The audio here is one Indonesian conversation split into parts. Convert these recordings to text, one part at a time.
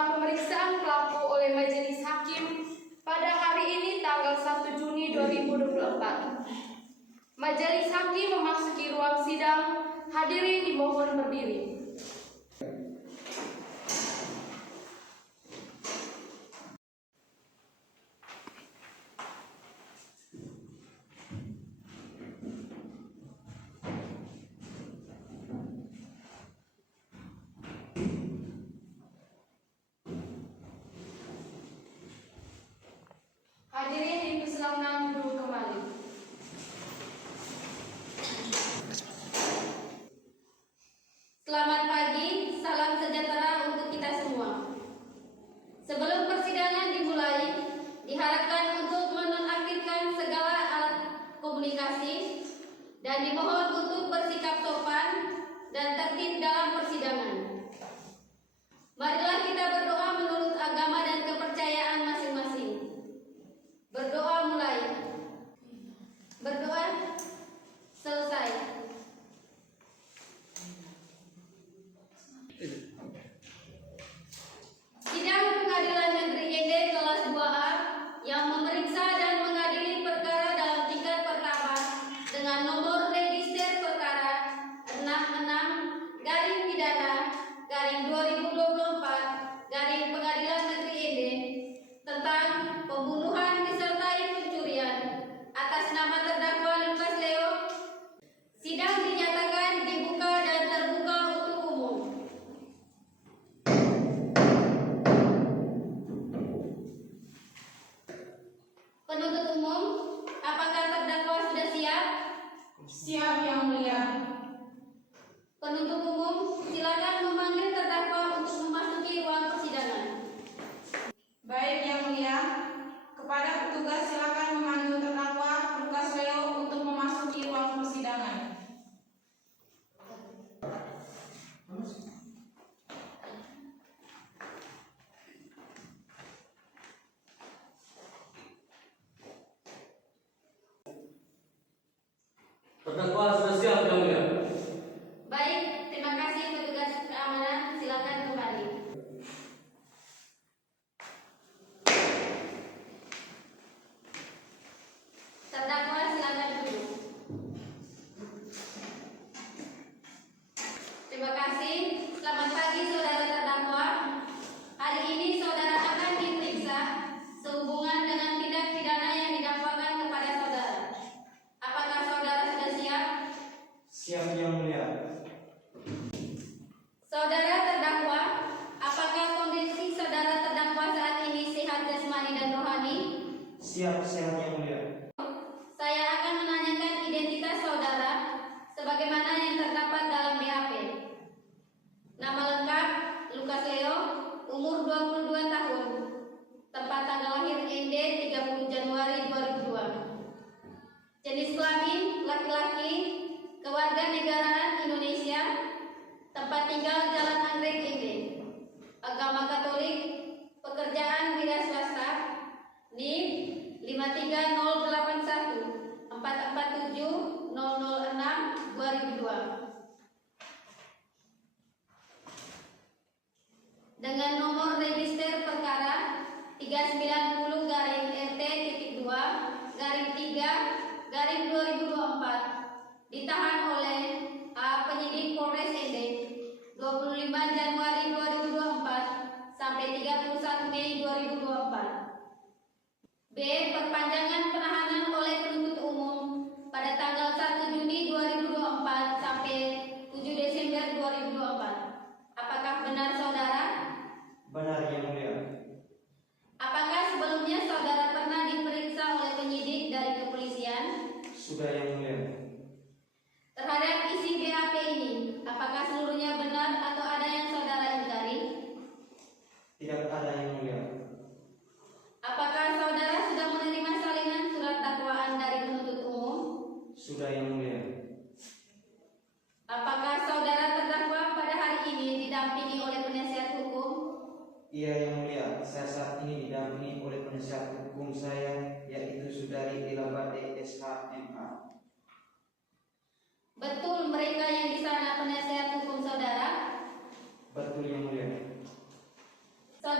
menerima pemeriksaan pelaku oleh Majelis Hakim pada hari ini tanggal 1 Juni 2024. Majelis Hakim memasuki ruang sidang. Hadirin dimohon berdiri. Hadirin dipersilakan duduk kembali. Selamat pagi, salam sejahtera untuk kita semua. Sebelum persidangan dimulai, diharapkan untuk menonaktifkan segala alat komunikasi dan dimohon untuk bersikap sopan dan tertib dalam persidangan. Marilah kita berdoa menurut agama dan kepercayaan masing-masing. Berdoa mulai. Berdoa selesai. Sidang Pengadilan Negeri Ende kelas 2A yang memeriksa dan mengadili perkara dalam tingkat pertama dengan nomor register perkara 66-pidana-2024 Pengadilan Negeri Ende tentang pembunuhan disertai pencurian atas nama terdakwa Lukas Leo. Sidang dinyatakan dibuka dan terbuka untuk umum. Penuntut umum, apakah terdakwa sudah siap? Siap, Yang Mulia. Penuntut umum, silakan memanggil terdakwa untuk memasuki ruang persidangan. Baik, Yang Mulia. Kepada petugas silakan memanggil terdakwa Lukas Leo untuk memasuki ruang persidangan. Terdakwa sudah siap, Yang Mulia. Baik, terima kasih petugas keamanan. Silakan kembali. Terdakwa silakan duduk. Terima kasih. Selamat pagi saudara terdakwa. Hari ini saudara akan diperiksa sehubungan dengan tindak pidana yang didakwakan kepada saudara. Apakah saudara sudah siap? Siap, Yang Mulia. Saudara terdakwa, apakah kondisi saudara terdakwa saat ini sehat jasmani dan rohani? Siap, sehat, Yang Mulia. Saya akan menanyakan identitas saudara sebagaimana yang terdapat dalam BAP. Nama lengkap Lukas Leo, umur 22 tahun, tempat tanggal lahir Ende 30 Januari 2002. Jenis kelamin laki-laki, kewarganegaraan Indonesia, tempat tinggal Jalan Anggrek Ende, agama Katolik, pekerjaan wira swasta, NIM 53081 447 006 2002 dengan nomor register perkara 390-2-3-2024 ditahan oleh A. Penyidik Polres Ende 25 Januari 2024 sampai 31 Mei 2024. B. Perpanjangan penahanan oleh penuntut umum pada tanggal 1 Juni 2024 sampai 7 Desember 2024. Apakah benar saudara? Benar, Yang Mulia. Apakah sebelumnya saudara pernah diperiksa oleh penyidik dari kepolisian? Sudah, Yang Mulia. Terhadap isi BAP ini, apakah seluruhnya benar atau ada yang saudara ingkari? Tidak ada, Yang Mulia. Apakah saudara sudah menerima salinan surat dakwaan dari penuntut umum? Sudah, Yang Mulia. Apakah saudara terdakwa pada hari ini didampingi oleh penasihat hukum? Iya, Yang Mulia. Saya saat ini didampingi oleh penasihat hukum saya, yaitu Saudari Elabade SHMA. Betul mereka yang di sana penasihat hukum saudara? Betul, Yang Mulia. Saudara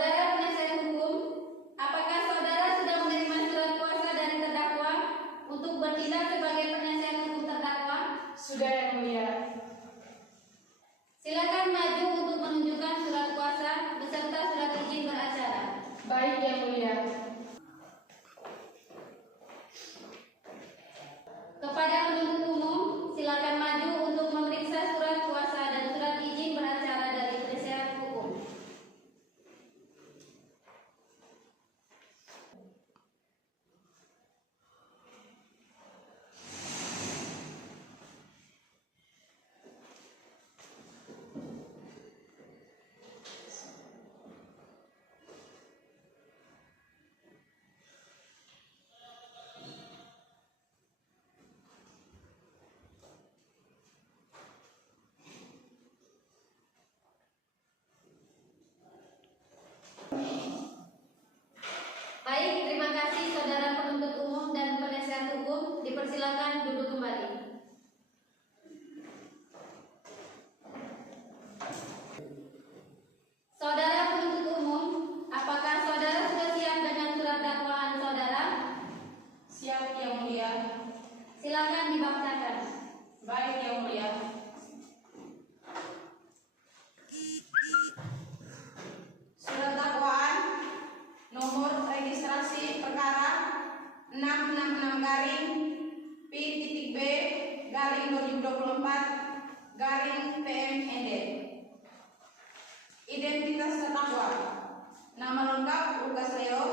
Nama lengkap Lukas Leo,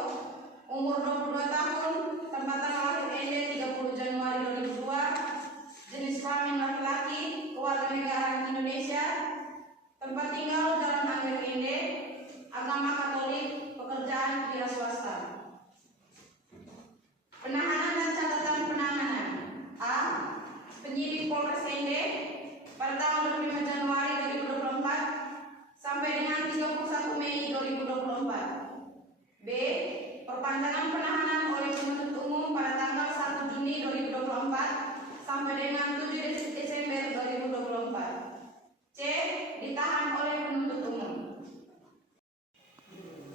umur 22 tahun, tempatan lahir Ende 30 Januari 2002, jenis kelamin laki-laki, kewarganegaraan Indonesia, tempat tinggal Jalan Anggrek Ende, agama Katolik, pekerjaan wira swasta. Penahanan dan catatan penanganan. A. Penyidik Polres Ende pada tanggal 25 Januari 2024 sampai dengan 31 Mei 2024. B. Perpanjangan penahanan oleh penuntut umum pada tanggal 1 Juni 2024 sampai dengan 7 Desember 2024. C. Ditahan oleh penuntut umum.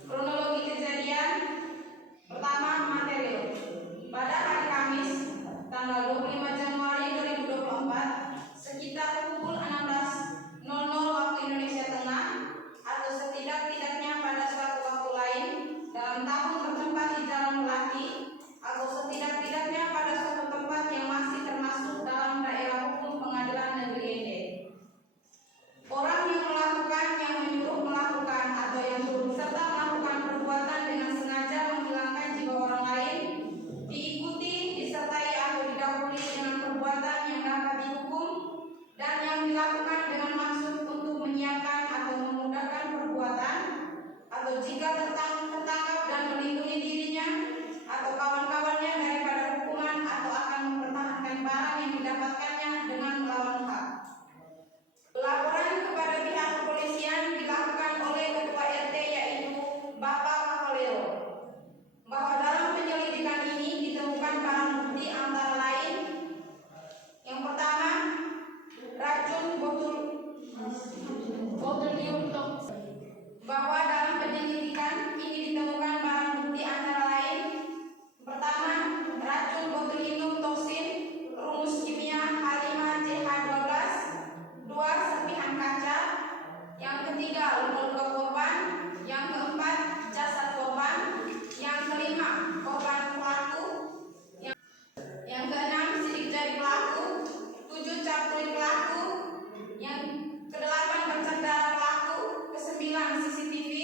Kronologi kejadian. Pertama, material. Pada hari Kamis tanggal 25 Januari 2024 sekitar pukul 16.00 waktu Indonesia Tengah atau setidak-tidaknya pada suatu waktu lain dalam tahun bertempat di Jalan Melati atau setidak-tidaknya pada suatu tempat yang masih termasuk dalam daerah hukum Pengadilan Negeri Ende. Orang yang melakukan, yang menyuruh melakukan atau yang turut serta melakukan perbuatan dengan sengaja menghilangkan jiwa orang lain diikuti, disertai atau didahului dengan perbuatan yang dapat dihukum dan yang dilakukan dengan maksud untuk menyiapkan atau memudahkan perbuatan atau jika tertangkap dan melindungi dirinya atau kawan-kawannya daripada hukuman atau akan mempertahankan barang yang didapatkannya dengan melawan hak. Pelaporan kepada pihak kepolisian dilakukan oleh Ketua RT yaitu Bapak Kavalero bahwa dalam penyelidikan ini ditemukan barang bukti antara lain yang pertama racun botulium toxin. Bahwa dalam penyelidikan ini ditemukan barang bukti antara lain pertama racun botulinum toksin, rumus kimia H5CH12, 2 serpihan kaca, yang ketiga luka-luka korban, yang keempat jasad korban, yang kelima korban pelaku, yang keenam sidik jari pelaku, 7 cap kulit pelaku, yang kedelapan bercak darah pelaku, ke-9 CCTV,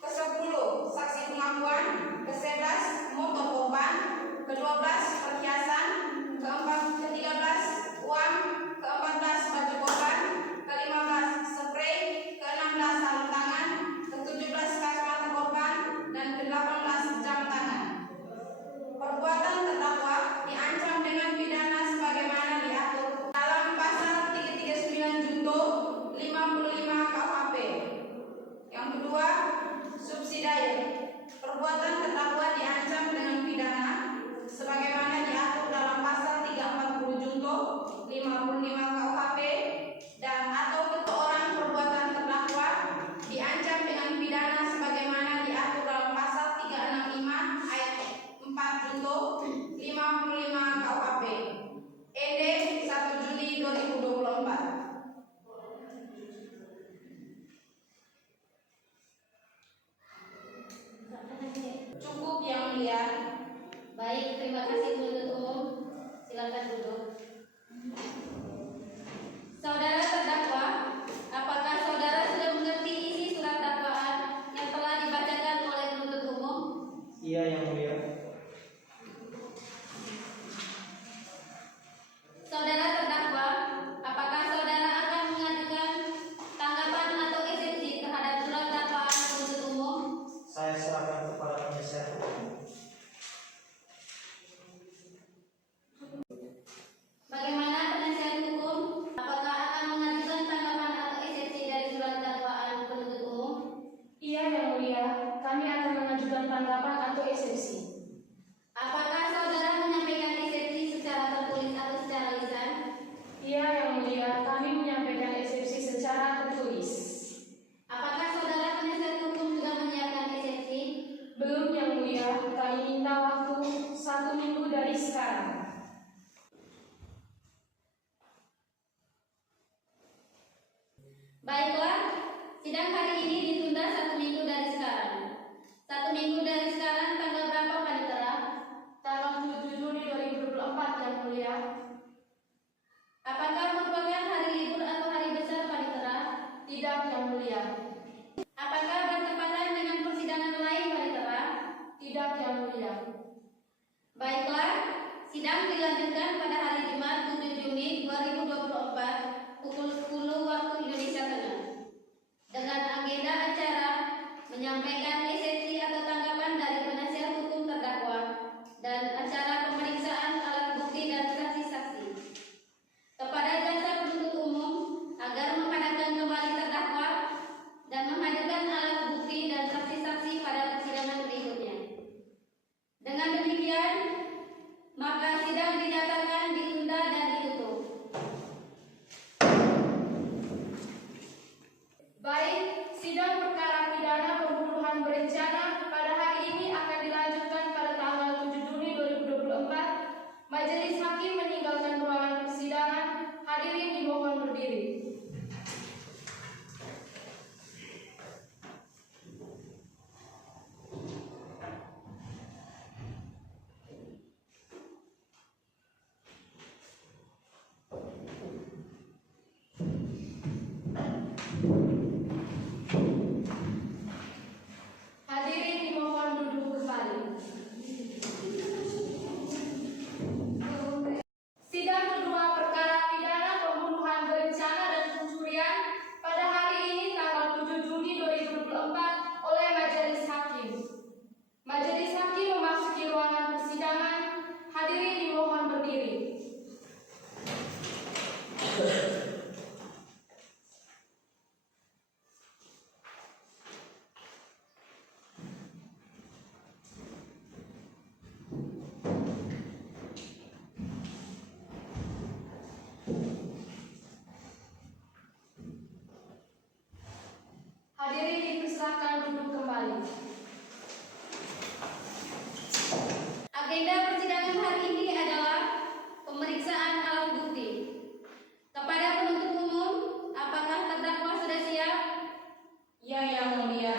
ke-10 saksi pengakuan, ke-11 motor korban, ke-12 perhiasan, ke-13 uang, ke-14 baju korban, ke-15 spray, ke-16 sarung tangan, ke-17 kacamata korban, dan ke-18 jam tangan. Perbuatan terdakwa diancam dengan pidana sebagaimana diatur dalam pasal 339 Junto 55 KUHP. Yang kedua, subsidiar. Perbuatan terdakwa diancam dengan pidana sebagaimana diatur dalam pasal 340 Junto 55 KUHP dan atau keseorang perbuatan terdakwa diancam dengan pidana sebagaimana diatur dalam pasal 365 ayat 4 Junto 55 KUHP. Ende 1 Juni 2024. Cukup yang mulia. Baik, terima kasih penuntut umum. Silakan duduk. Saudara terdakwa, apakah saudara sudah mengerti isi surat dakwaan yang telah dibacakan oleh penuntut umum? Iya, yang mulia. Saudara terdakwa, apakah saudara akan mengajukan tanggapan atau eksepsi terhadap surat dakwaan penuntut umum? Saya serahkan kepada penasihat hukum. Bagaimana penasihat hukum? Apakah akan mengajukan tanggapan atau eksepsi dari surat dakwaan penuntut umum? Iya yang mulia, kami akan mengajukan tanggapan atau eksepsi. Apakah saudara menyampaikan eksepsi secara tertulis atau secara lisan? Iya yang mulia, kami menyampaikan eksepsi secara tertulis. Apakah saudara penasihat hukum sudah menyiapkan eksepsi? Belum yang mulia, kami minta waktu 1 minggu dari sekarang. Baiklah, sidang hari ini ditunda 1 minggu dari sekarang. 1 minggu dari sekarang tanggal berapa Panitera? Tanggal 7 Juni 2024 yang mulia. Apakah merupakan hari libur atau hari besar Panitera? Tidak yang mulia. Apakah bertepatan dengan persidangan Tidak, Yang Mulia. Baiklah, sidang dilanjutkan pada hari Jumat 7 Juni 2024 pukul 10 waktu Indonesia Tengah dengan agenda acara menyampaikan esensi atau tanggapan dari penasihat hukum terdakwa dan acara pemeriksaan alat bukti dan saksi-saksi. Kepada jaksa penuntut umum agar menghadapkan kembali terdakwa dan menghadirkan alat bukti dan saksi-saksi pada persidangan berikutnya. Dengan demikian, maka sidang dinyatakan ditunda dan ditutup. Baik, sidang perkara pidana pembunuhan berencana pada hari ini akan dilanjutkan pada tanggal 7 Juni 2024. Majelis hakim meninggalkan ruangan persidangan. Hadirin dimohon berdiri. Hadirin dimohon duduk kembali. Sidang kedua perkara pidana pembunuhan berencana dan pencurian pada hari ini tanggal 7 Juni 2024 oleh Majelis Hakim. Majelis Hakim memasuki ruangan persidangan. Hadirin dimohon berdiri. Hadirin dipersilakan duduk kembali. Agenda persidangan hari ini adalah pemeriksaan alat bukti. Kepada penuntut umum, apakah terdakwa sudah siap? Ya, Yang Mulia.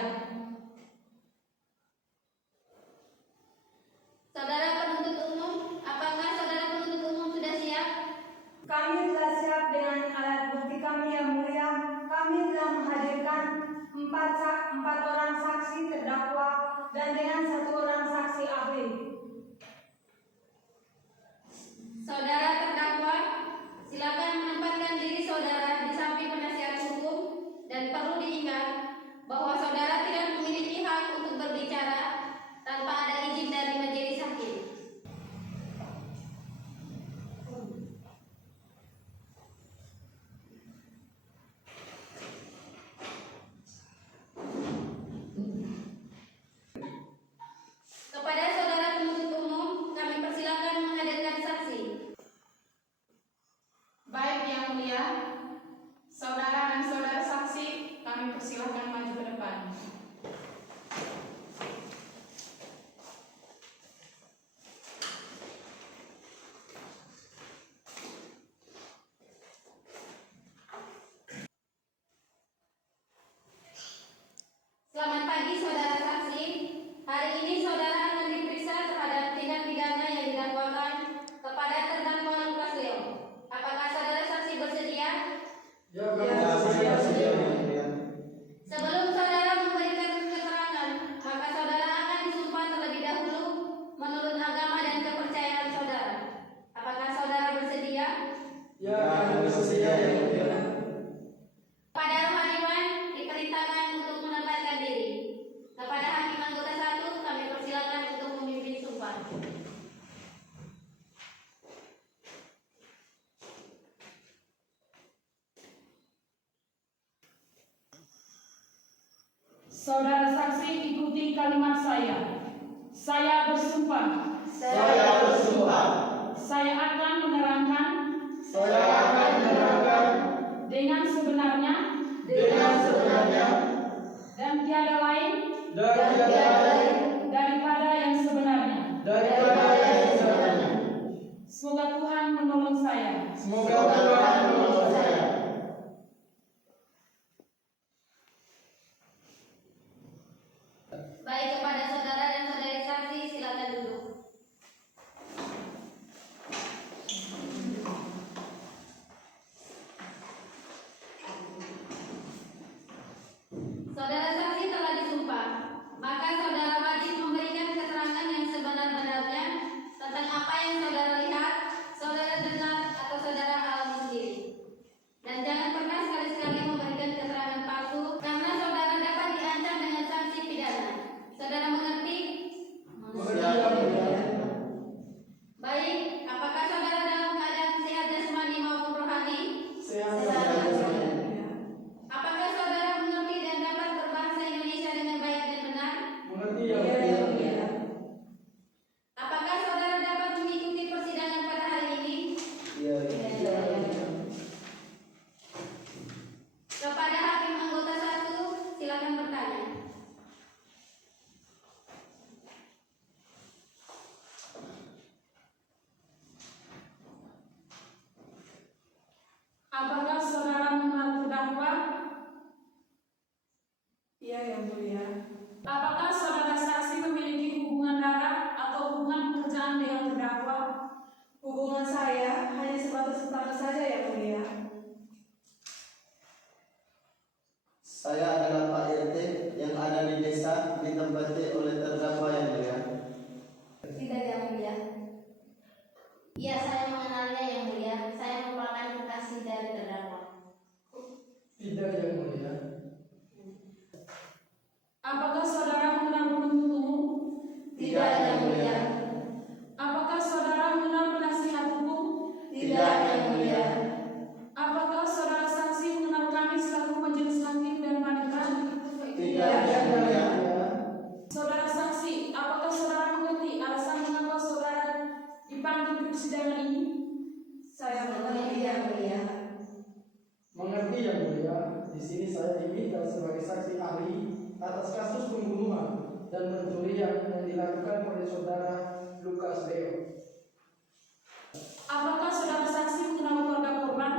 Saudara penuntut umum, apakah saudara penuntut umum sudah siap? Kami telah siap dengan alat bukti kami, Yang Mulia. Kami telah menghadirkan empat orang saksi terdakwa dan dengan 1 orang saksi ahli. Saudara terdakwa, silakan menempatkan diri saudara di samping penasihat hukum dan perlu diingat bahwa saudara tidak memiliki hak untuk berbicara tanpa ada izin dari majelis hakim. Kepada saudara penuntut umum, kami persilakan menghadirkan saksi. Baik, Yang Mulia. Saudara dan saudara saksi, kami persilahkan maju ke depan. Selamat pagi saudara saksi. Hari ini saudara akan diperiksa terhadap tindak pidana yang didakwakan kepada terdakwa Lukas Leo. Apakah saudara saksi bersedia? Ya, saya sedia, Yang Mulia. Sebelum saudara memberikan keterangan, maka saudara akan disumpah terlebih dahulu menurut agama dan kepercayaan saudara. Apakah saudara bersedia? Ya, sedia, Yang Mulia. Pada rohaniwan diperintahkan untuk menempatkan diri. Kepada hakim anggota 1, kami persilakan untuk memimpin sumpah. Saudara saksi, ikuti kalimat saya. Saya bersumpah. Saya bersumpah. Saya akan menerangkan. Saya akan menerangkan Dengan sebenarnya. dengan sebenarnya Dan tiada lain. dan tiada lain Daripada yang sebenarnya. daripada yang sebenarnya. Semoga Tuhan menolong saya. Semoga Tuhan menolong saya. Baik, kepada saudara dan saudari saksi, silakan duduk. Saudara saksi telah disumpah, maka saudara wajib memberikan keterangan Iya, yang mulia. Apakah saudara dapat mengikuti persidangan pada hari ini? Iya. Kepada hakim anggota 1, silakan bertanya. Apakah saudara mengenal terdakwa? Iya, yang mulia. Apakah saudara saksi memiliki hubungan darah atau hubungan pekerjaan dengan terdakwa? Hubungan saya hanya sebatas tetangga saja, yang mulia. Saya adalah Pak RT yang ada di desa ditempati oleh terdakwa yang mulia. Tidak, yang mulia. Iya, saya mengenalnya, yang mulia. Saya merupakan kekasih dari terdakwa. Tidak, yang mulia. Apakah saudara mengenal penuntut umum? Tidak, yang mulia. Apakah saudara mengenal penasihat hukum? Tidak, yang mulia. Apakah saudara saksi mengenal kami selaku majelis hakim dan panitia? Tidak, yang mulia. Saudara saksi, apakah saudara mengerti alasan mengapa saudara dipanggil ke persidangan ini? Saya mengerti, yang mulia. Mengerti, yang mulia. Di sini saya diminta sebagai saksi ahli atas kasus pembunuhan dan pencurian yang dilakukan oleh saudara Lukas Leo. Apakah saudara saksi mengenal keluarga korban?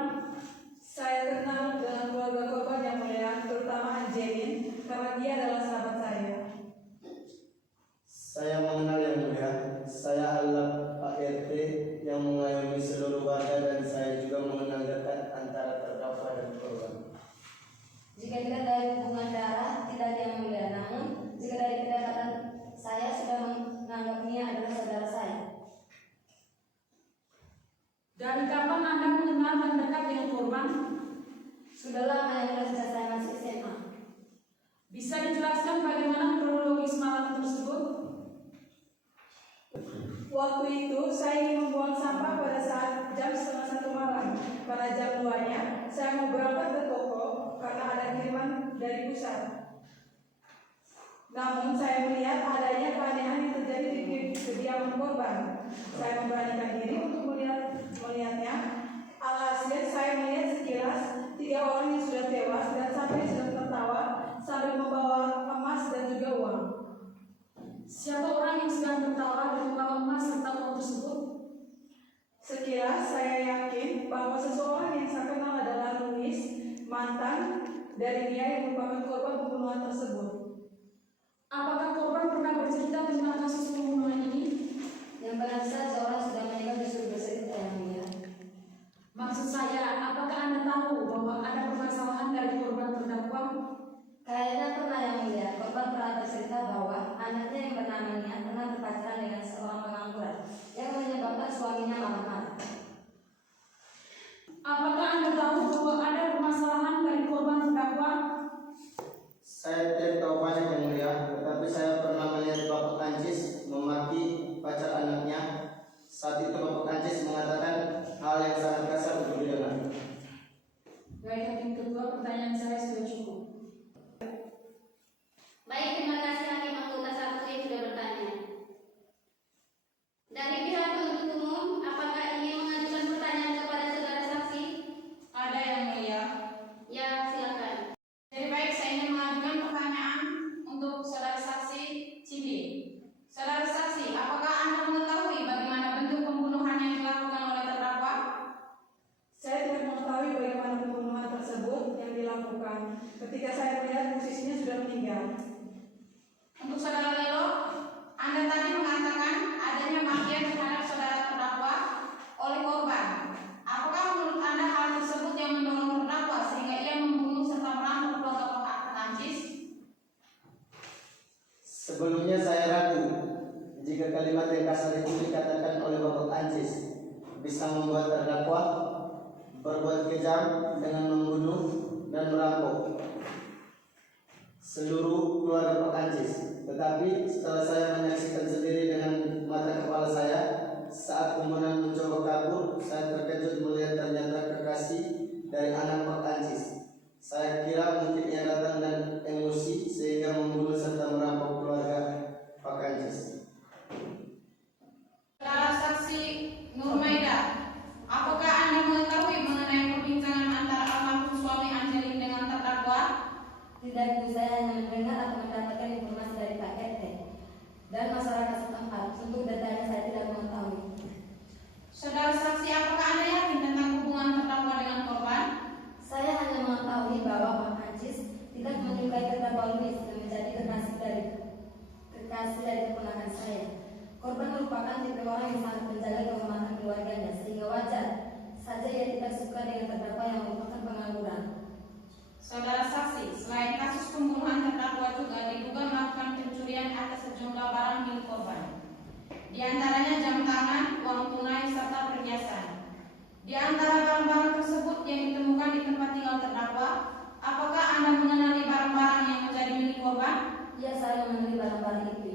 Saya kenal dengan keluarga korban, yang mulia, terutama Angelin, karena dia adalah sahabat saya. Saya mengenal, yang mulia. Saya adalah Pak RT yang mengayomi seluruh warga dan saya juga mengenal dekat antara terdakwa dan korban. Jika tidak dari hubungan darah, tidak, yang mulia. Namun, jika dari kedekatan, saya sudah menganggapnya adalah saudara saya. Dari kapan Anda mengenal dan dekat dengan korban? Sudah lama, yang mulia, sejak saya masih SMA. Bisa dijelaskan bagaimana kronologis malam tersebut? Waktu itu saya ingin membuang sampah pada saat jam 1:30 malam. Pada jam 2-nya, saya mau berangkat ke toko karena ada kiriman dari pusat. Namun saya melihat adanya keanehan yang terjadi di kediaman korban. Saya memberanikan diri untuk melihatnya. Alhasil saya melihat sekilas 3 orang yang sudah tewas dan sampai sudah tertawa sambil membawa emas dan juga uang. Siapa orang yang sedang tertawa dan membawa emas serta uang tersebut? Sekilas saya yakin bahwa seseorang yang saya kenal adalah Luis, mantan dari dia yang merupakan korban pembunuhan tersebut. Apakah korban pernah bercerita tentang kasus pembunuhan ini? Yang pada saat seorang sudah meninggal disuruh bercerita, yang mulia. Maksud saya, apakah Anda tahu bahwa ada permasalahan dari korban terdakwa? Kayaknya pernah, yang mulia. Korban pernah bercerita bahwa anaknya yang bernama Nia pernah berpacaran dengan seorang pengangguran yang menyebabkan suaminya marah-marah. Apakah Anda tahu bahwa ada permasalahan dari korban terdakwa? Saya tidak tahu banyak, yang mulia, tetapi saya pernah melihat Bapak Kancis memaki pacar anaknya. Saat itu Bapak Kancis mengatakan hal yang sangat kasar untuk didengar. Baik, hakim ketua, pertanyaan saya sudah cukup. Baik, terima kasih hakim anggota 1 yang sudah bertanya. Dari pihak penuntut umum, apakah ingin mengajukan pertanyaan kepada saudara saksi? Ada, yang mulia. Ya, silakan. Jadi baik, saya ingin mengajukan pertanyaan untuk saudara saksi Cindi. Saudara saksi, apakah Anda mengetahui bagaimana bentuk pembunuhan yang dilakukan oleh terdakwa? Saya tidak mengetahui bagaimana pembunuhan tersebut yang dilakukan ketika saya melihat posisinya sudah meninggal. Untuk saudara Lelo, Anda tadi mengatakan adanya makian terhadap saudara terdakwa oleh korban. Apakah menurut Anda hal tersebut yang mendorong terdakwa sehingga ia membunuh serta merampok keluarga Pak Kancis? Sebelumnya saya ragu jika kalimat yang kasar itu dikatakan oleh Bapak Kancis bisa membuat terdakwa berbuat kejam dengan membunuh dan merampok seluruh keluarga Pak Kancis. Tetapi setelah saya menyaksikan sendiri dengan mata kepala saya saat pembunuhan mencoba kabur, saya terkejut melihat ternyata kekasih dari anak Pak Kancis. Saya kira mungkin ia datang dan emosi sehingga membunuh serta merampok keluarga hasil dari keponakan saya. Korban merupakan tipe orang yang sangat menjaga kehormatan keluarganya, sehingga wajar saja ia tidak suka dengan terdakwa yang merupakan pengangguran. Saudara saksi, selain kasus pembunuhan, terdakwa juga diduga melakukan pencurian atas sejumlah barang milik korban. Di antaranya jam tangan, uang tunai, serta perhiasan. Di antara barang-barang tersebut yang ditemukan di tempat tinggal terdakwa, apakah Anda mengenali barang-barang yang menjadi milik korban? Ya, saya mengenali barang-barang itu.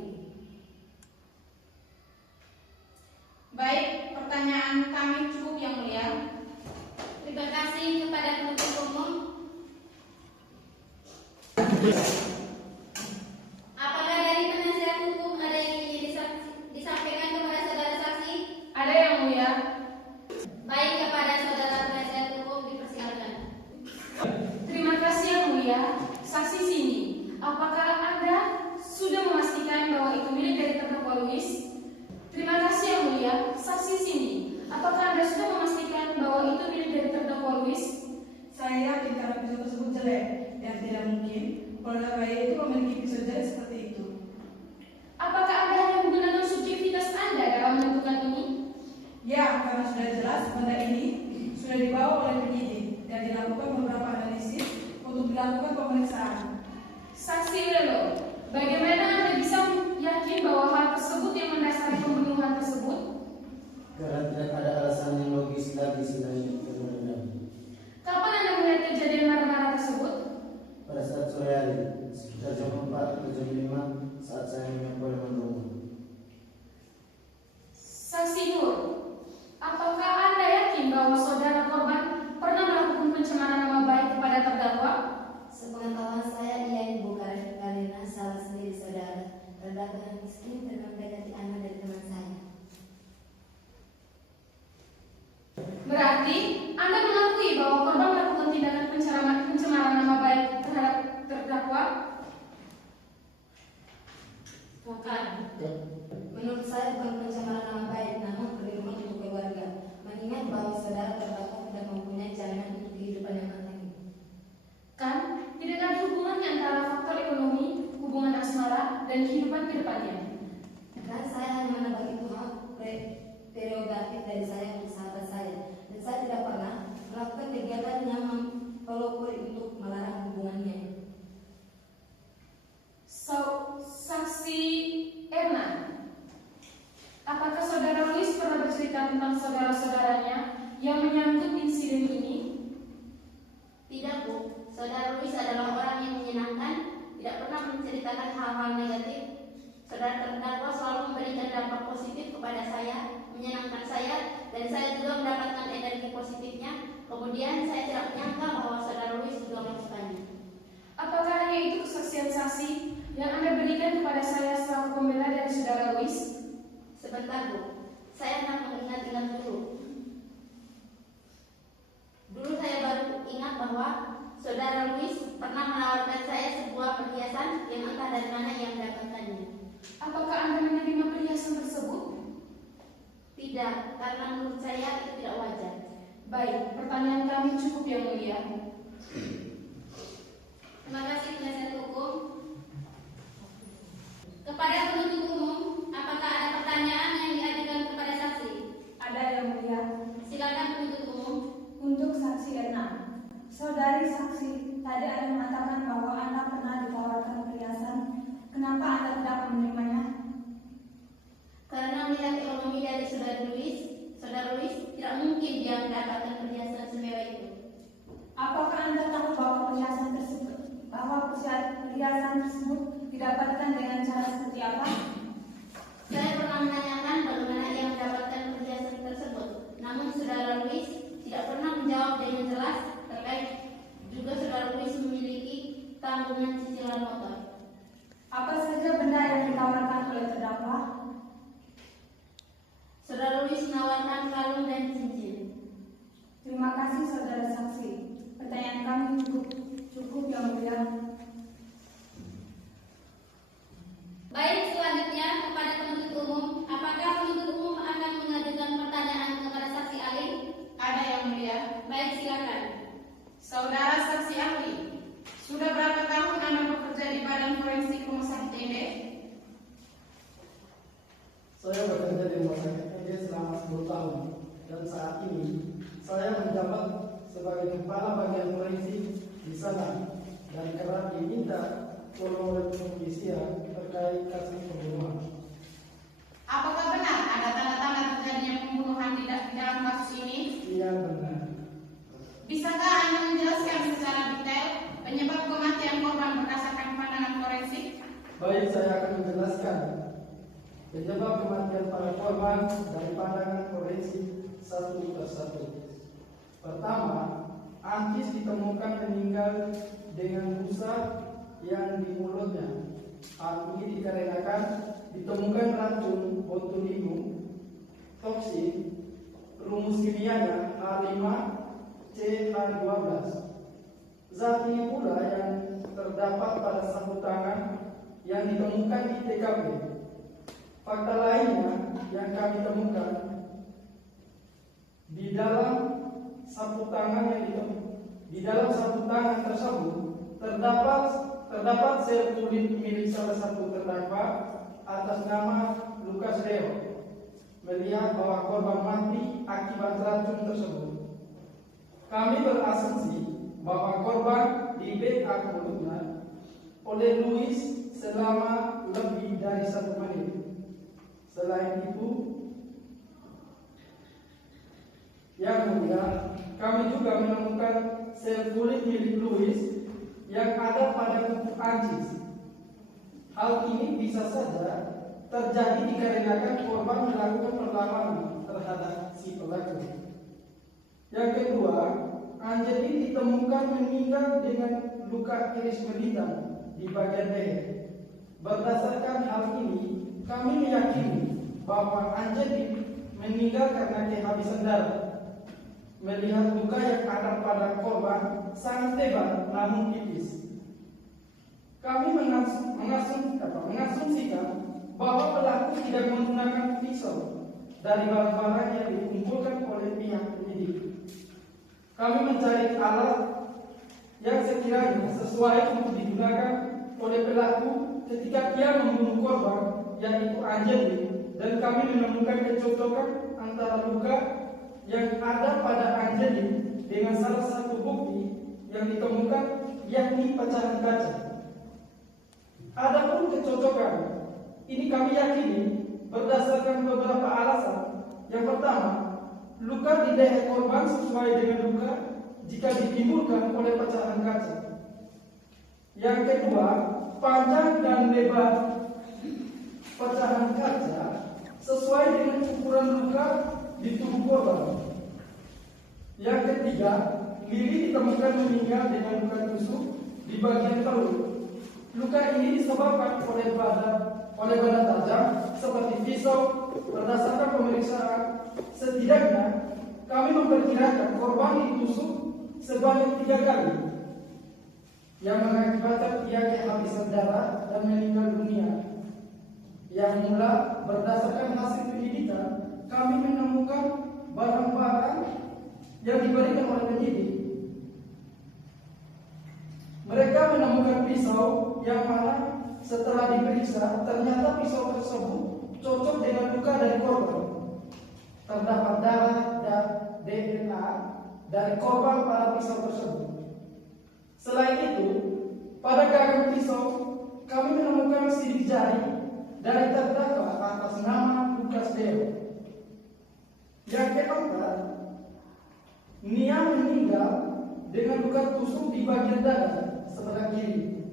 Baik, pertanyaan kami cukup yang mulia. Terima kasih kepada penuntut umum. Apakah dari penasihat hukum ada yang ingin disampaikan kepada saudara saksi? Ada yang mulia. Baik, kepada saudara penasihat hukum dipersilakan. Terima kasih yang mulia. Saksi Cindy, apakah Anda sudah memastikan bahwa itu milik dari terdakwa Luis? Terima kasih yang mulia. Saksi Cindy, apakah Anda sudah memastikan bahwa itu milik dari terdakwa Luis? Saya yakin karena pisau tersebut jelek dan tidak mungkin keluarga kaya itu memiliki pisau jelek seperti itu. Apakah Anda hanya menggunakan subjektivitas Anda dalam menentukan ini? Ya, karena sudah jelas benda ini sudah dibawa oleh penyidik dan dilakukan beberapa analisis untuk dilakukan pemeriksaan. Saksi Lelo, bagaimana Anda bisa yakin bahwa hal tersebut yang mendasari pembunuhan tersebut? Karena tidak ada alasan yang logis lagi selain kebenaran. Kapan Anda melihat kejadian marah-marah tersebut? Pada saat sore hari, sekitar jam 4 atau jam 5 saat saya menyapa teman rumah. Saksi Nur, apakah Anda yakin bahwa saudara korban pernah melakukan pencemaran nama baik kepada terdakwa? Sepengetahuan saya, ia ibu karena salah sendiri saudara. Terdakwa miskin dan mendekati anak dari teman saya. Berarti Anda mengakui bahwa korban melakukan tindakan pencemaran nama baik terhadap terdakwa? Bukan. Menurut saya bukan pencemaran nama baik, namun perlindungan untuk keluarga. Mengingat bahwa saudara terdakwa tidak mempunyai jaminan untuk kehidupan yang matang. Kan, tidak ada hubungannya antara faktor ekonomi, hubungan asmara, dan kehidupan kedepannya. Dan saya hanya menambah itu hak prerogatif dari saya untuk sahabat saya. Dan saya tidak pernah melakukan kegiatan yang mempelopori untuk melarang hubungannya. Saksi Erna, apakah saudara Luis pernah bercerita tentang saudara-saudaranya yang menyangkut insiden ini? Tidak, Bu. Saudara Luis adalah orang yang menyenangkan, tidak pernah menceritakan hal-hal negatif. Saudara terdakwa selalu memberikan dampak positif kepada saya, menyenangkan saya, dan saya juga mendapatkan energi positifnya. Kemudian saya tidak menyangka bahwa saudara Luis juga melakukannya. Apakah hanya itu kesaksian saksi yang Anda berikan kepada saya selaku pembela dari saudara Luis? Sebentar, Bu. Saya akan mengingat-ingat dulu. Dulu saya baru ingat bahwa saudara Luis pernah menawarkan saya sebuah perhiasan yang entah dari mana ia mendapatkannya. Apakah Anda menerima perhiasan tersebut? Tidak, karena menurut saya itu tidak wajar. Baik, pertanyaan kami cukup yang mulia. Terima kasih penasihat hukum. Kepada penuntut umum, apakah ada pertanyaan yang diajukan kepada saksi? Ada yang mulia. Silakan penuntut umum. Untuk saksi Erna, saudari saksi tadi ada mengatakan bahwa Anda pernah ditawarkan perhiasan. Kenapa Anda tidak menerimanya? Karena melihat ekonomi dari saudara Luis tidak mungkin dia mendapatkan perhiasan semewah itu. Apakah Anda tahu bahwa perhiasan tersebut didapatkan dengan cara seperti apa? Saya pernah menanyakan bagaimana ia mendapatkan perhiasan tersebut. Namun saudara Luis tidak pernah menjawab dengan jelas terkait juga saudara Luis memiliki tanggungan cicilan motor. Apa saja benda yang ditawarkan oleh terdakwa? Saudara Luis menawarkan kalung dan cincin. Terima kasih saudara saksi. Pertanyaan kami cukup yang mulia. Baik, selanjutnya kepada penuntut umum. Apakah penuntut umum akan mengajukan pertanyaan kepada saksi ahli? Ada yang mulia. Baik, silakan. Saudara saksi ahli, sudah berapa tahun Anda bekerja di Badan Forensik Rumah Sakit TND? Saya bekerja di rumah sakit MD selama 10 tahun dan saat ini saya menjabat sebagai kepala bagian forensik di sana dan kerap diminta tolong oleh kepolisian terkait kasus pembunuhan. Apakah benar ada tanda-tanda terjadinya pembunuhan di dalam kasus ini? Iya benar. Bisakah Anda menjelaskan secara detail penyebab kematian korban berdasarkan pandangan forensik? Baik, saya akan menjelaskan penyebab kematian para korban dari pandangan forensik satu persatu. Pertama, Ancis ditemukan meninggal dengan busa yang di mulutnya. Hal ini dikarenakan ditemukan racun botulinum toksik, rumus kimianya H5CH12. Zat ini pula yang terdapat pada sapu tangan yang ditemukan di TKP. Fakta lainnya yang kami temukan di dalam sapu tangan tersebut terdapat sel kulit milik salah satu terdakwa atas nama Lukas Leo. Melihat bahwa korban mati akibat racun tersebut, kami berasumsi bahwa korban di backup mulutnya oleh Luis selama lebih dari 1 menit. Selain itu, yang mulia, kami juga menemukan sel kulit milik Luis yang ada pada kuku Ancis. Hal ini bisa saja terjadi dikarenakan korban melakukan perlawanan terhadap si pelaku. Yang kedua, Angelin ditemukan meninggal dengan luka iris melitan di bagian leher. Berdasarkan hal ini, kami meyakini bahwa Angelin meninggal karena kehabisan darah. Melihat luka yang ada pada korban sangat tebal namun tipis, kami mengasumsikan bahwa pelaku tidak menggunakan pisau dari barang-barang yang dikumpulkan oleh pihak penyidik. Kami mencari alat yang sekiranya sesuai untuk digunakan oleh pelaku ketika dia membunuh korban, yaitu Angelin, dan kami menemukan kecocokan antara luka yang ada pada Angelin dengan salah satu bukti yang ditemukan, yakni pecahan kaca. Adapun kecocokan ini kami yakini berdasarkan beberapa alasan. Yang pertama, luka di leher korban sesuai dengan luka jika ditimbulkan oleh pecahan kaca. Yang kedua, panjang dan lebar pecahan kaca sesuai dengan ukuran luka di tubuh korban. Yang ketiga, Lili ditemukan meninggal dengan luka tusuk di bagian perut. Luka ini disebabkan oleh benda tajam seperti pisau. Berdasarkan pemeriksaan, setidaknya kami memperkirakan korban ditusuk sebanyak 3 kali, yang mengakibatkan ia kehabisan darah dan meninggal dunia. Yang mula berdasarkan hasil penyidikan, kami menemukan barang-barang yang diberikan oleh penyidik. Mereka menemukan pisau yang mana setelah diperiksa ternyata pisau tersebut cocok dengan luka dari korban. Terdapat darah dan DNA dari korban pada pisau tersebut. Selain itu, pada gagang pisau kami menemukan sidik jari dari terdakwa atas nama Lukas Leo. Yang keempat, Nia meninggal dengan luka tusuk di bagian dada sebelah kiri.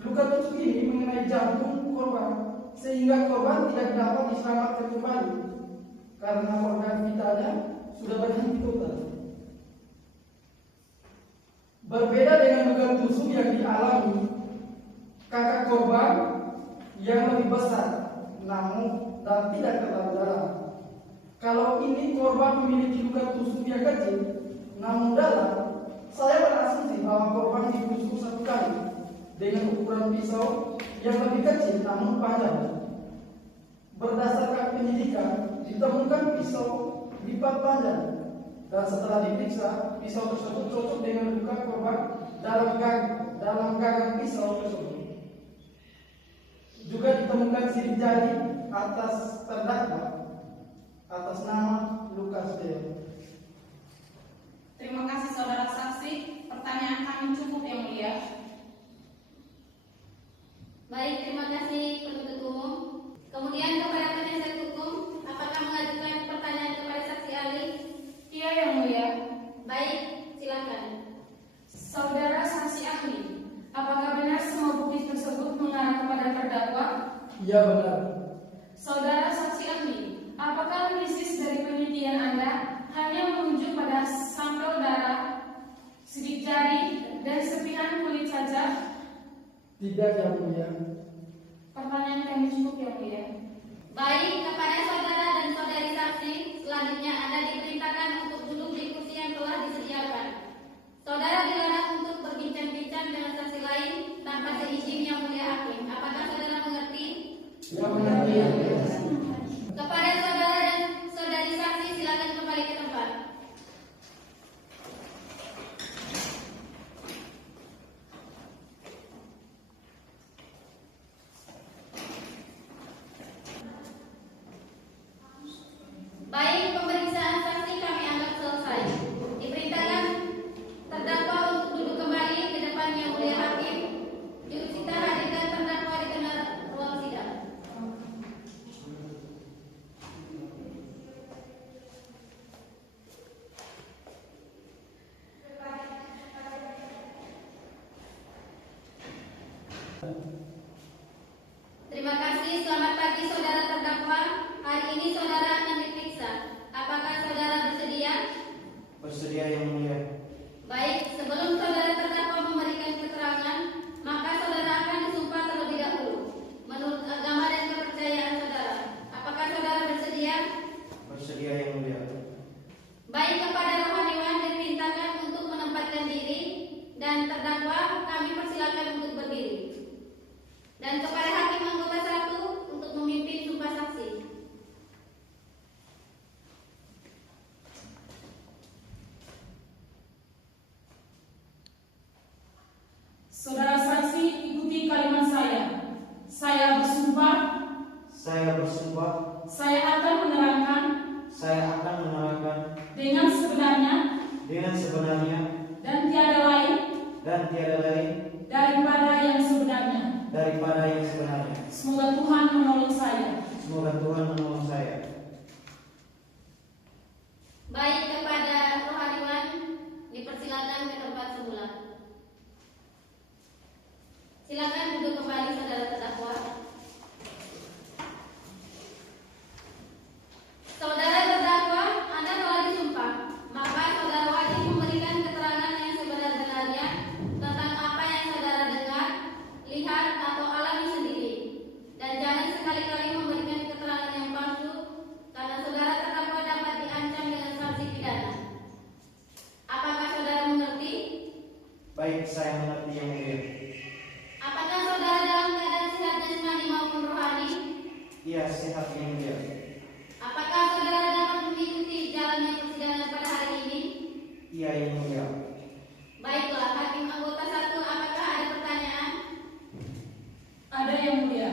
Luka tusuk ini mengenai jantung korban, sehingga korban tidak dapat diselamatkan kembali karena organ vitalnya sudah berhenti total. Berbeda dengan luka tusuk yang dialami kakak korban yang lebih besar, namun dan tidak terlalu dalam. Kalau ini korban memiliki luka tusuk yang kecil namun dalam, saya berasumsi bahwa korban ditusuk 1 kali dengan ukuran pisau yang lebih kecil namun panjang. Berdasarkan penyidikan, ditemukan pisau lipat panjang, dan setelah diperiksa, pisau tersebut cocok dengan luka korban dalam gagang pisau tersebut. Juga ditemukan sidik jari atas terdakwa atas nama Lukas Deo. Terima kasih saudara saksi. Pertanyaan kami cukup yang mulia. Baik, terima kasih penuntut umum. Kemudian kepada penasihat hukum, apakah mengajukan pertanyaan kepada saksi ahli? Iya yang mulia. Baik, silakan. Saudara saksi ahli, apakah benar semua bukti tersebut mengarah kepada terdakwa? Iya benar. Saudara saksi ahli, apakah analisis dari penelitian Anda hanya menunjuk pada sampel darah, sidik jari, dan serpihan kulit saja? Tidak yang mulia. Pertanyaan kami cukup yang mulia. Baik, kepada saudara dan saudari saksi, selanjutnya Anda diperintahkan untuk duduk di kursi yang telah disediakan. Saudara dilarang untuk berbincang-bincang dengan saksi lain tanpa seizin yang mulia hakim. Apakah saudara mengerti? Yang mulia. Kepada saudara dan saudari saksi, silakan kembali ke tempat. Baik, pemeriksaan saksi kami anggap selesai. Diperintahkan terdakwa untuk duduk kembali di depan yang mulia hakim. Jurusita hadirkan terdakwa di tengah ruang sidang. Terima kasih, selamat pagi saudara terdakwa. Hari ini saudara akan diperiksa. Apakah saudara bersedia? Bersedia yang mulia. Baik, sebelum saudara terdakwa memberikan keterangan, maka saudara akan disumpah terlebih dahulu menurut agama dan kepercayaan saudara. Apakah saudara bersedia? Bersedia yang mulia. Baik, kepada rohaniwan diperintahkan untuk menempatkan diri dan terdakwa kami persilakan untuk berdiri. Dan kepada hakim anggota 1 untuk memimpin sumpah saksi. Saudara saksi, ikuti kalimat saya. Saya bersumpah, Saya bersumpah, saya akan menerangkan saya akan menerangkan dengan sebenarnya dan tiada lain daripada yang sebenarnya. Semoga Tuhan menolong saya. Baik, kepada rohaniwan dipersilakan ke tempat semula. Silakan duduk kembali saudara terdakwa. Saudara terdakwa, Anda telah disumpah, maka saudara wajib memberikan keterangan yang sebenar-benarnya tentang apa yang saudara dengar, lihat atau alami sendiri, dan jangan sekali-kali memberikan keterangan yang palsu karena saudara terdakwa dapat diancam dengan sanksi pidana. Apakah saudara mengerti? Baik, saya mengerti yang mulia. Apakah saudara dalam keadaan sehat jasmani maupun rohani? Iya, sehat yang mulia. Apakah saudara dapat mengikuti jalannya persidangan pada hari ini? Iya yang mulia. Baiklah, hakim anggota 1, apakah ada pertanyaan? Ada yang mulia.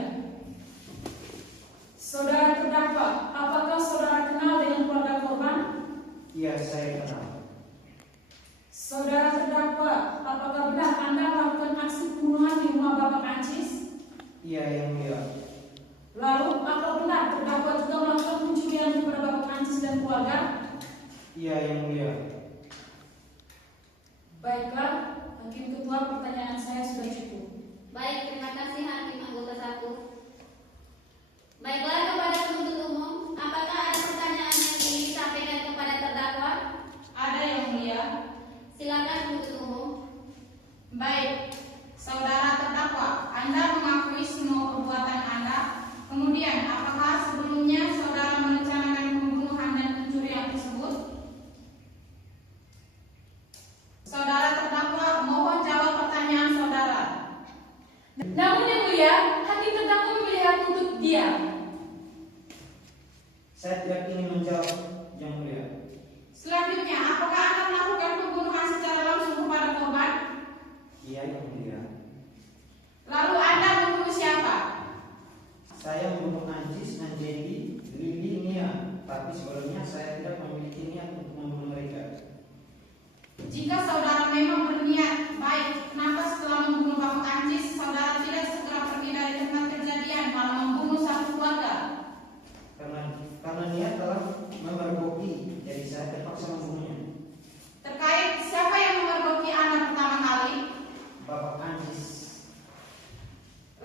Saudara terdakwa, apakah saudara kenal dengan keluarga korban? Iya, saya kenal. Saudara terdakwa, apakah benar Anda melakukan aksi pembunuhan di rumah Bapak Ancis? Iya yang mulia. Lalu, apa benar terdakwa juga melakukan pencurian kepada Bapak Ancis dan keluarga? Iya yang mulia. Baiklah, Hakim Ketua, pertanyaan saya sudah cukup. Baik, terima kasih hakim anggota 1. Baiklah, kepada penuntut umum, apakah ada pertanyaan yang ingin disampaikan kepada terdakwa? Ada yang mulia. Silakan penuntut umum. Baik, saudara terdakwa, Anda mengakui semua perbuatan Anda. Kemudian, apakah sebelumnya saudara merencanakan pembunuhan dan pencurian tersebut? Saudara terdakwa, mohon jawab pertanyaan saudara. Namun yang mulia, hakim terdakwa memilih untuk diam. Saya tidak ingin menjawab yang mulia. Selanjutnya, apakah Anda melakukan pembunuhan secara langsung kepada korban? Iya yang mulia. Lalu Anda membunuh siapa? Saya membunuh Ancis Anjeli, Lili, Nia, tapi sebelumnya saya tidak memiliki niat untuk membunuh mereka. Jika saudara memang berniat baik, kenapa setelah membunuh Bapak Ancis, saudara tidak segera pergi dari tempat kejadian malah membunuh satu keluarga? Karena niat telah memergoki, jadi saya terpaksa membunuhnya. Terkait siapa yang memergoki Anda pertama kali? Bapak Ancis.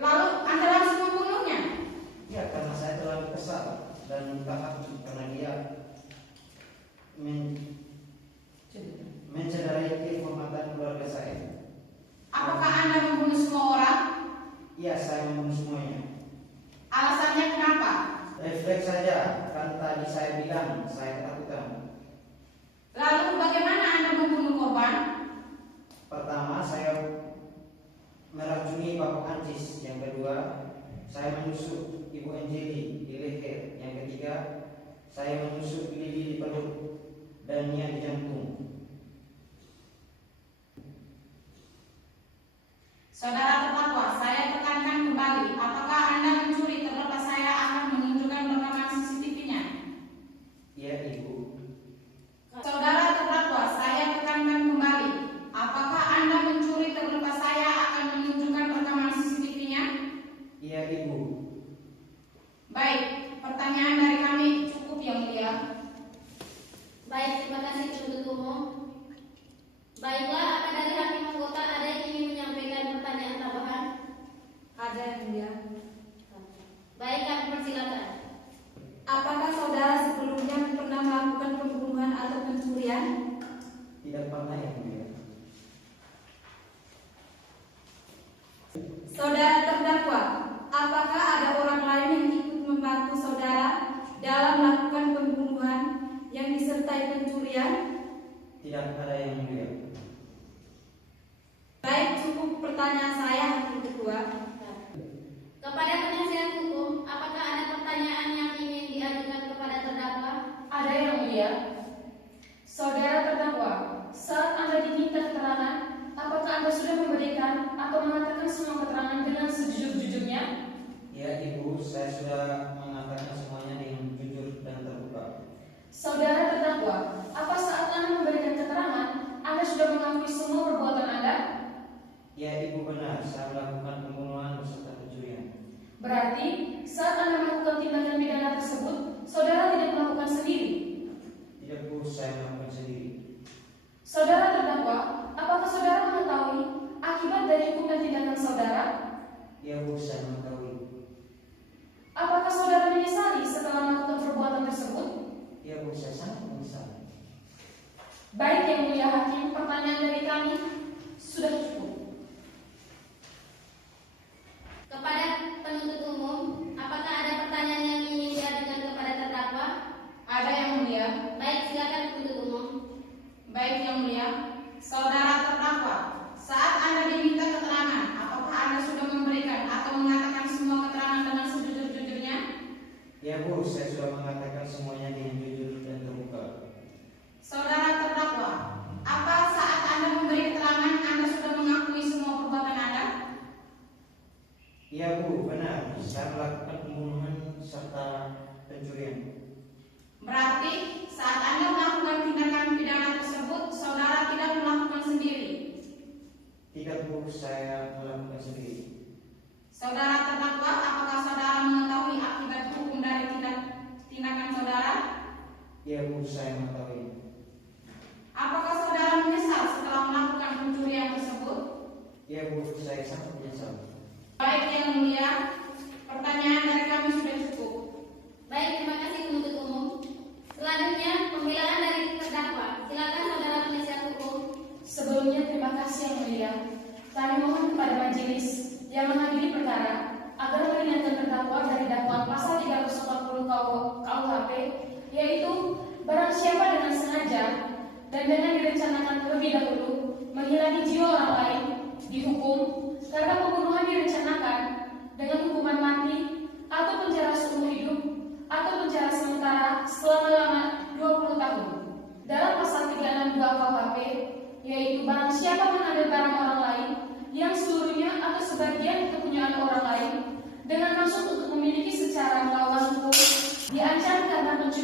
Lalu Anda langsung membunuhnya? Ya, karena saya terlalu kesal dan minta hati karena dia mencederai kehormatan keluarga saya. Apakah Anda membunuh semua orang? Iya, saya membunuh semuanya. Alasannya kenapa? Refleks saja, kan tadi saya bilang saya ketakutan. Lalu bagaimana Anda membunuh korban? Pertama, saya meracuni Bapak Ancis. Yang kedua, saya menusuk Ibu Anjeli di leher. Yang ketiga, saya menusuk Lili di perut dan Nia di jantung. Saudara terdakwa, saya tekankan kembali, apakah Anda mencuri terlepas saya akan menunjukkan rekaman CCTV-nya? Iya, Ibu. Saudara terdakwa, saya tekankan kembali, apakah Anda mencuri terlepas saya akan menunjukkan rekaman CCTV-nya? Iya, Ibu. Baik, pertanyaan dari kami cukup yang mulia. Baik, terima kasih penuntut umum. Baiklah, apa dari hakim anggota ada yang ingin menyampaikan pertanyaan tambahan? Ada yang mulia. Baik, kami persilakan. Apakah saudara sebelumnya pernah melakukan pembunuhan atau pencurian? Tidak pernah, yang mulia. Saudara terdakwa, apakah ada orang lain yang ikut membantu saudara dalam melakukan pembunuhan yang disertai pencurian? Tidak ada, yang mulia. Baik, cukup pertanyaan saya, Hakim Ketua. Kepada penasihat hukum, apakah ada pertanyaan yang ingin diajukan kepada terdakwa? Ada yang mulia. Saudara terdakwa, saat Anda diminta keterangan, apakah Anda sudah memberikan atau mengatakan semua keterangan dengan sejujur-jujurnya? Ya, Ibu, saya sudah mengatakan semuanya dengan jujur dan terbuka. Saudara terdakwa, apa saat Anda memberikan keterangan, Anda sudah mengakui semua perbuatan Anda? Ya, Ibu, benar. Saya melakukan pembunuhan beserta pencurian. Berarti, saat Anda melakukan tindakan pidana tersebut, saudara tidak melakukan sendiri? Tidak, Bu, saya melakukan sendiri. Saudara terdakwa, apakah saudara mengetahui akibat dari hukum dan tindakan saudara? Ya, Bu, saya mengetahui. Apakah saudara menyesali setelah melakukan perbuatan tersebut? Ya, Bu, saya sangat menyesal. Baik, yang mulia hakim, pertanyaan dari kami sudah cukup. Kepada penuntut umum, apakah ada pertanyaan yang ingin diajukan kepada terdakwa? Ada yang mulia. Baik, silakan penuntut umum. Baik yang mulia. Saudara terdakwa, saat Anda diminta keterangan, apakah Anda sudah memberikan atau mengatakan semua keterangan dengan sejujur-jujurnya? Ya, Bu, saya sudah mengatakan semuanya dengan jujur dan terbuka. Saudara terdakwa, apa saat Anda memberi keterangan Anda sudah mengakui semua perbuatan Anda? Ya, Bu, benar. Saya melakukan pembunuhan serta pencurian. Berarti saat Anda melakukan tindakan pidana tersebut, saudara tidak melakukan sendiri. Tidak, Bu, saya melakukan sendiri. Saudara terdakwa, apakah saudara mengetahui akibat hukum dari tindakan saudara? Ya, Bu, saya mengetahui. Apakah saudara menyesal setelah melakukan pencurian tersebut? Ya, Bu, saya sangat menyesal. Baik yang mulia, pertanyaan dari kami sudah cukup. Baik, terima kasih penuntut umum. Selanjutnya, pembelaan dari terdakwa. Silakan saudara penasihat hukum. Sebelumnya terima kasih yang mulia. Kami mohon kepada majelis yang mengadili perkara agar meringankan terdakwa dari dakwaan pasal 340 KUHP, yaitu barang siapa dengan sengaja dan dengan direncanakan terlebih dahulu menghilangi jiwa orang lain dihukum karena pembunuhan direncanakan dengan hukuman mati atau penjara seumur hidup atau penjara sementara selama 20 tahun. Dalam pasal 362 KUHP, yaitu barang siapa mengambil barang orang lain yang seluruhnya atau sebagian kepunyaan orang lain dengan maksud untuk memiliki secara melawan hukum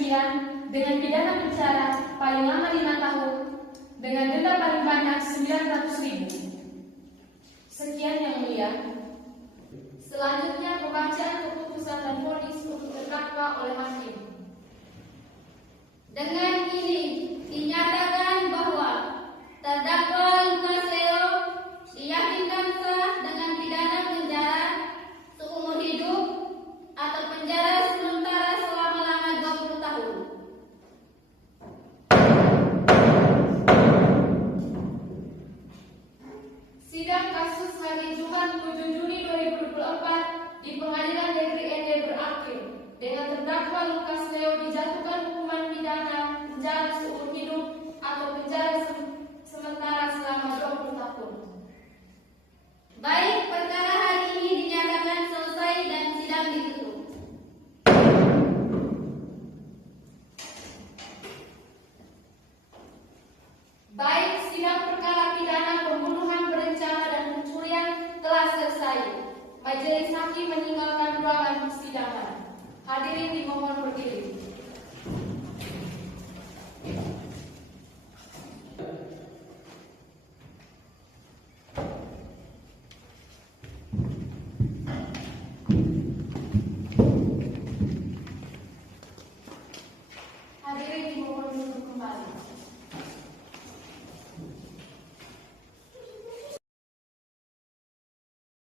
sekian dengan pidana penjara paling lama 5 tahun dengan denda paling banyak 900.000. Sekian yang mulia. Selanjutnya pembacaan keputusan dan vonis untuk terdakwa oleh hakim. Dengan ini dinyatakan bahwa terdakwa Lukas Leo diyakinkan sah dengan pidana penjara seumur hidup atau penjara sementara selama 20 tahun. Sidang kasus hari Jumat 7 Juni 2024 di Pengadilan Negeri Ende berakhir dengan terdakwa Lukas Leo dijatuhkan hukuman pidana penjara seumur hidup atau penjara sementara selama 20 tahun. Baik, perkara hari ini dinyatakan selesai dan sidang ditutup. Baik, sidang perkara pidana pembunuhan berencana dan pencurian telah selesai. Majelis hakim meninggalkan ruangan persidangan. Hadirin dimohon berdiri.